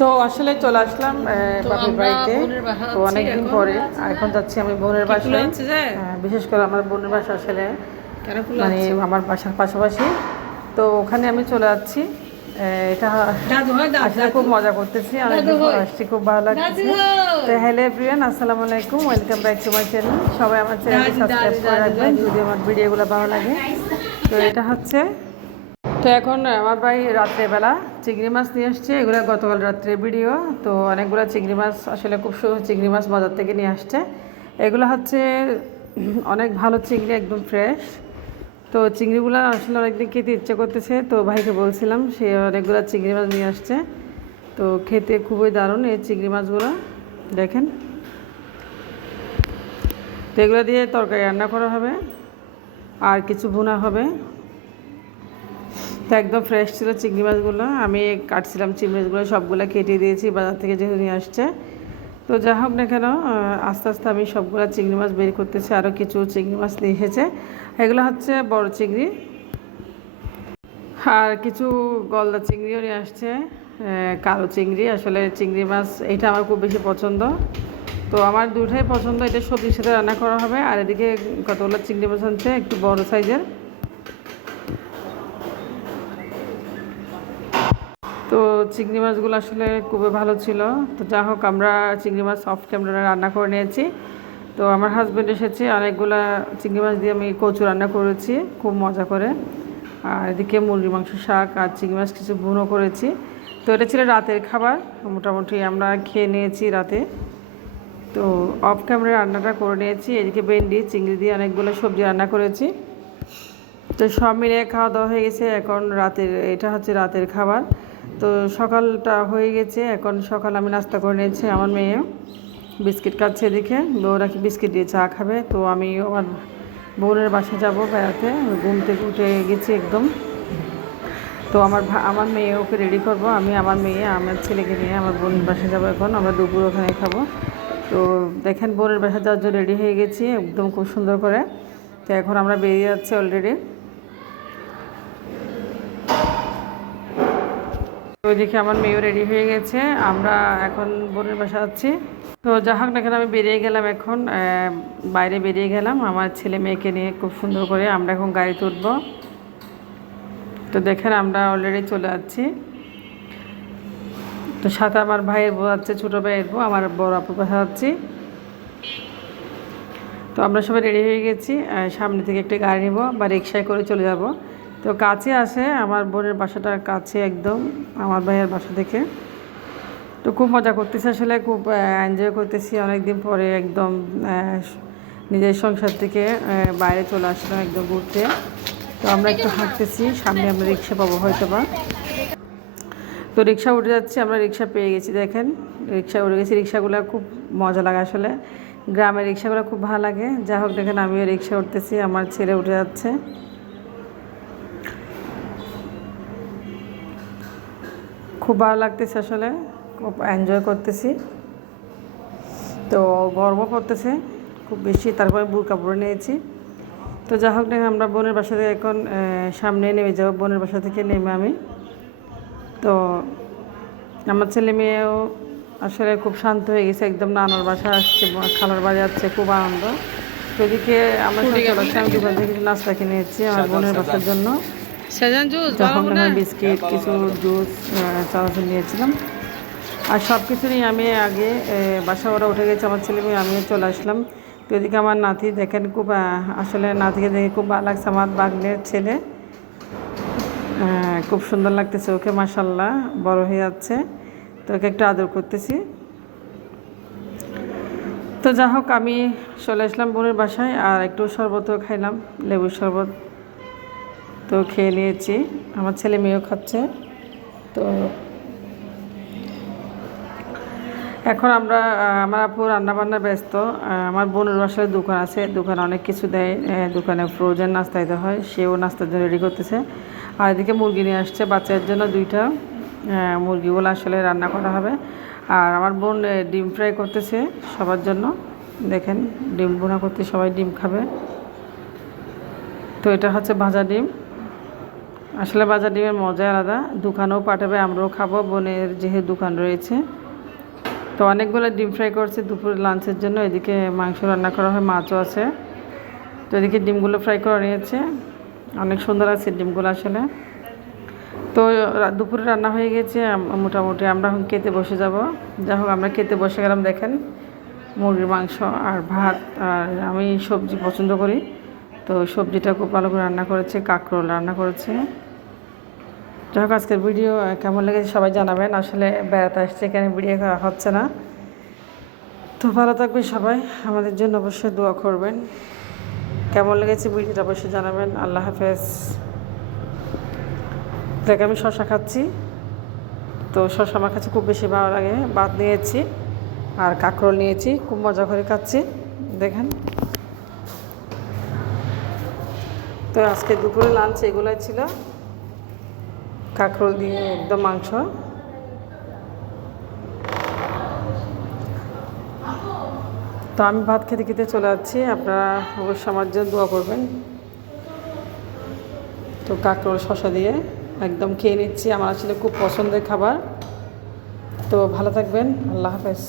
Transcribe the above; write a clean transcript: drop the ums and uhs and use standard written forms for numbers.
তো আসলে চলে আসলাম তো বাপের আমরা বাড়িতে। বোনের বাসা তো যাচ্ছি অনেকদিন এখন। পরে এখন যাচ্ছি আমি বোনের কি খোলা বাসায়। হচ্ছে যে বিশেষ করে আমার বোনের বাসা আসলে কেন খোলা মানে হচ্ছে? আমার বাসার পাশাপাশি। তো ওখানে আমি চলে যাচ্ছি। এটা দাদু হয়, আসলে খুব দাদু মজা করতেছি, দাদু অনেকদিন পর হয়, আসছি, খুব ভালো দাদু লাগতেছে। তো হয়, হ্যালো এভরিওয়ান, আসসালামু আলাইকুম, welcome back to my channel. সবাই আমার চ্যানেলটি দাদি সাবস্ক্রাইব দাদি করে দাদু রাখবেন দাদু। যদি আমার ভিডিওগুলো ভালো লাগে। তো এটা হচ্ছে, তো এখন আমার ভাই রাত্রেবেলা চিংড়ি মাছ নিয়ে আসছে। এগুলো গতকাল রাত্রের ভিডিও। তো অনেকগুলো চিংড়ি মাছ, আসলে খুব সুন্দর চিংড়ি মাছ বাজার থেকে নিয়ে আসছে। এগুলো হচ্ছে অনেক ভালো চিংড়ি, একদম ফ্রেশ। তো চিংড়িগুলো আসলে অনেকদিন খেতে ইচ্ছে করতেছে, তো ভাইকে বলছিলাম, সে অনেকগুলো চিংড়ি মাছ নিয়ে আসছে। তো খেতে খুবই দারুণ এই চিংড়ি মাছগুলো, দেখেন। তো এগুলো দিয়ে তরকারি রান্না করা হবে আর কিছু ভুনা হবে। তো একদম ফ্রেশ ছিল চিংড়ি মাছগুলো, আমি কাটছিলাম চিংড়ি মাছগুলো, সবগুলো কেটে দিয়েছি বাজার থেকে যেহেতু নিয়ে আসছে। তো যা হোক না কেন, আস্তে আস্তে আমি সবগুলো চিংড়ি মাছ বের করতেছি। আরও কিছু চিংড়ি মাছ নিয়ে এসেছে, এগুলো হচ্ছে বড় চিংড়ি। আর কিছু গলদা চিংড়িও নিয়ে আসছে, কালো চিংড়ি। আসলে চিংড়ি মাছ এইটা আমার খুব বেশি পছন্দ। তো আমার দুটাই পছন্দ, এটা সবজির সাথে রান্না করা হবে। আর এদিকে কতগুলো চিংড়ি মাছ আনছে, একটু বড় সাইজের। তো চিংড়ি মাছগুলো আসলে খুবই ভালো ছিল। তো যা হোক, আমরা চিংড়ি মাছ অফ ক্যামেরা রান্না করে নিয়েছি। তো আমার হাজব্যান্ড এসেছে, অনেকগুলা চিংড়ি মাছ দিয়ে আমি কচু রান্না করেছি খুব মজা করে। আর এদিকে মুরগির মাংস, শাক আর চিংড়ি মাছ কিছু ভুনো করেছি। তো এটা ছিল রাতের খাবার, মোটামুটি আমরা খেয়ে নিয়েছি রাতে। তো অফ ক্যামেরা রান্নাটা করে নিয়েছি। এদিকে ভেন্ডি চিংড়ি দিয়ে অনেকগুলো সবজি রান্না করেছি। তো সব মিলিয়ে খাওয়া দাওয়া হয়ে গেছে। এখন রাতের, এটা হচ্ছে রাতের খাবার। তো সকালটা হয়ে গেছে, এখন সকাল আমি নাস্তা করে নিয়েছি। আমার মেয়ে বিস্কিট খাচ্ছে, এদিকে বউ নাকি বিস্কিট দিয়ে চা খাবে। তো আমি আমার বোনের বাসায় যাব বেড়াতে, ঘুম থেকে উঠে গেছি একদম। তো আমার মেয়ে ওকে রেডি করব, আমি আমার মেয়ে আমার ছেলেকে নিয়ে আমার বোনের বাসায় যাব। এখন আমরা দুপুর ওখানে খাবো। তো দেখেন, বোনের বাসায় যাওয়ার জন্য রেডি হয়ে গেছি একদম খুব সুন্দর করে। তো এখন আমরা বেরিয়ে যাচ্ছি অলরেডি। ওইদিকে আমার মেয়েও রেডি হয়ে গেছে, আমরা এখন বোনের বাসা যাচ্ছি। তো যা হোক না কেন, আমি বেরিয়ে গেলাম এখন, বাইরে বেরিয়ে গেলাম আমার ছেলে মেয়েকে নিয়ে খুব সুন্দর করে। আমরা এখন গাড়িতে উঠবো। তো দেখেন, আমরা অলরেডি চলে যাচ্ছি। তো সাথে আমার ভাইয়ের বউ যাচ্ছে, ছোটো ভাইয়ের বউ, আমার বড় আপুর বাসা যাচ্ছি। তো আমরা সবাই রেডি হয়ে গেছি, সামনে থেকে একটা গাড়ি নেব বা রিক্সায় করে চলে যাব। তো কাছে আসে, আমার বোনের বাসাটার কাছে একদম আমার ভাইয়ের বাসা থেকে। তো খুব মজা করতেছি, আসলে খুব এনজয় করতেছি। অনেক দিন পরে একদম নিজের সংসার থেকে বাইরে চলে আসলাম একদম ঘুরতে। তো আমরা একটু হাঁটতেছি, সামনে আমরা রিক্সা পাবো হয়তো বা। তো রিক্সা উঠে যাচ্ছি, আমরা রিক্সা পেয়ে গেছি, দেখেন রিক্সা উঠে গেছি। রিক্সাগুলো খুব মজা লাগে আসলে, গ্রামের রিক্সাগুলো খুব ভালো লাগে। যা হোক দেখেন, আমিও রিক্সা উঠতেছি, আমার ছেলে উঠে যাচ্ছে। খুব ভালো লাগতেছে আসলে, খুব এনজয় করতেছি। তো গরমও পড়তেছে খুব বেশি, তারপরে বুরকা পরে নিয়েছি। তো যা হোক দেখেন, আমরা বোনের বাসা থেকে এখন সামনে নেমে যাব। বোনের বাসা থেকে নেমে আমি, তো আমার ছেলে মেয়েও আসলে খুব শান্ত হয়ে গেছে, একদম নানার বাসা আসছে, খালার বাড়ি যাচ্ছে, খুব আনন্দ। তো এদিকে আমার সাথে চলে আসছে, আমি দোকান থেকে কিছু নাস্তা কিনে নিচ্ছি আমার বোনের বাসার জন্য। সেজান জুস যখন বানাবো না? দেখেন বিস্কিট, কিছু জুস, চানাচুর নিয়েছিলাম। আর সব কিছু নিয়ে আমি আগে বাসা, ওরা উঠে গেছে আমার ছেলে মেয়ে, আমিও চলে আসলাম। তো এদিকে আমার নাতি দেখেন, খুব আসলে নাতিকে দেখে খুব ভালো লাগছে, আমার বাগনের ছেলে। খুব সুন্দর লাগতেছে ওকে, মাশাল্লাহ বড় হয়ে যাচ্ছে। তো ওকে একটু আদর করতেছি। তো যা হোক, আমি চলে আসলাম বোনের বাসায়, আর একটু শরবতও খাইলাম, লেবুর শরবত। তো খেয়ে নিয়েছি, আমার ছেলে মেয়েও খাচ্ছে। তো এখন আমরা, আমার আপু রান্নাবান্না ব্যস্ত। আমার বোনের বাসায় দোকান আছে, দোকানে অনেক কিছু দেয়, দোকানে ফ্রোজেন নাস্তা দিতে হয়, সেও নাস্তার জন্য রেডি করতেছে। আর এদিকে মুরগি নিয়ে আসছে বাচ্চার জন্য দুইটা, মুরগিগুলো আসলে রান্না করা হবে। আর আমার বোন ডিম ফ্রাই করতেছে সবার জন্য, দেখেন ডিম ভুনা করতে, সবাই ডিম খাবে। তো এটা হচ্ছে ভাজা ডিম, আসলে বাজার ডিমের মজা আলাদা। দোকানেও পাঠাবে, আমরাও খাবো, বোনের যেহেতু দোকান রয়েছে। তো অনেকগুলো ডিম ফ্রাই করছে দুপুরে লাঞ্চের জন্য। এদিকে মাংস রান্না করা হয়, মাছও আছে। তো এদিকে ডিমগুলো ফ্রাই করে নিয়েছে, অনেক সুন্দর আছে ডিমগুলো আসলে। তো দুপুরে রান্না হয়ে গেছে মোটামুটি, আমরা এখন খেতে বসে যাব। যাই হোক, আমরা খেতে বসে গেলাম। দেখেন, মুরগির মাংস আর ভাত, আর আমি সবজি পছন্দ করি, তো সবজিটা খুব ভালো করে রান্না করেছে, কাঁকরোল রান্না করেছে। যাই হোক, আজকের ভিডিও কেমন লেগেছে সবাই জানাবেন। আসলে বেড়াতে আসছে, এখানে ভিডিও করা হচ্ছে না। তো ভালো থাকবেন সবাই, আমাদের জন্য অবশ্যই দোয়া করবেন। কেমন লেগেছে ভিডিওটা অবশ্যই জানাবেন। আল্লাহ হাফেজ। দেখ, আমি শশা খাচ্ছি। তো শশা আমার কাছে খুব বেশি ভালো লাগে। ভাত নিয়েছি আর কাঁকরোল নিয়েছি, খুব মজা করে খাচ্ছি। দেখেন, তো আজকে দুপুরে লাঞ্চ এগুলোই ছিল, কাঁকরোল দিয়ে একদম মাংস। তো আমি ভাত খেতে খেতে চলে যাচ্ছি, আপনারা অবশ্যই আমার জন্য দোয়া করবেন। তো কাঁকরোল শশা দিয়ে একদম খেয়ে নিচ্ছি, আমার আসলে খুব পছন্দের খাবার। তো ভালো থাকবেন, আল্লাহ হাফেজ।